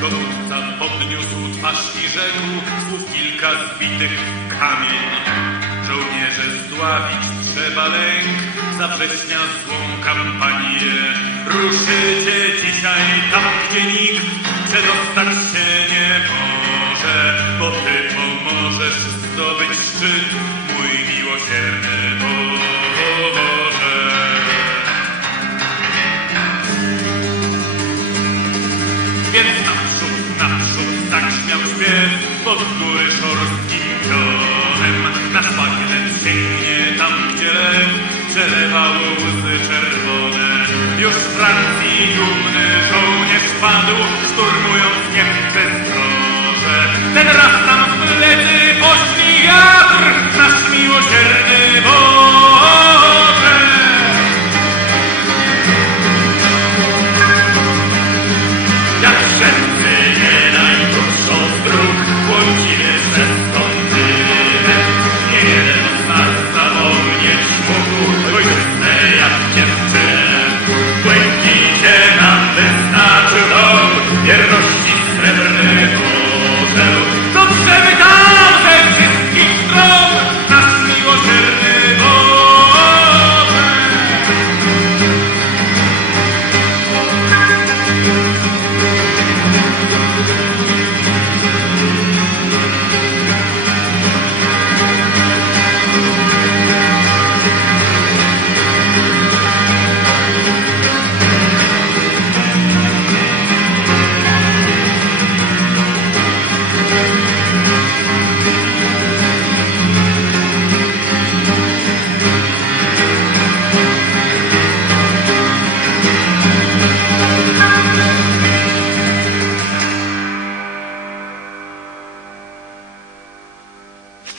Dowódca podniósł twarz i rzekł słów kilka zbitych w kamień. Żołnierze zdławić trzeba lęk, zawrześnia złą kampanię. Ruszycie Więc naprzód, naprzód, tak śmiał śpiew Pod góry szorskim pionem Nasz bagnet sięgnie tam, gdzie lew Przelewał łzy czerwone. Już w Francji dumny żołnierz padł Szturmując Niemcy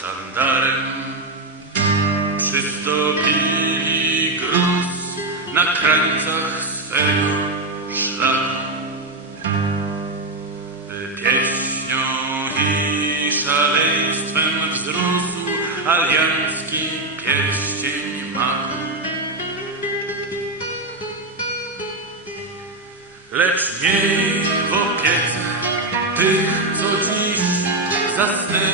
Sztandarem przyzdobili gruz na krańcach swego szlaku. By pieśnią i szaleństwem wzrósł aliancki pierścień maku. Lecz miej w opiece tych, co dziś zasnęli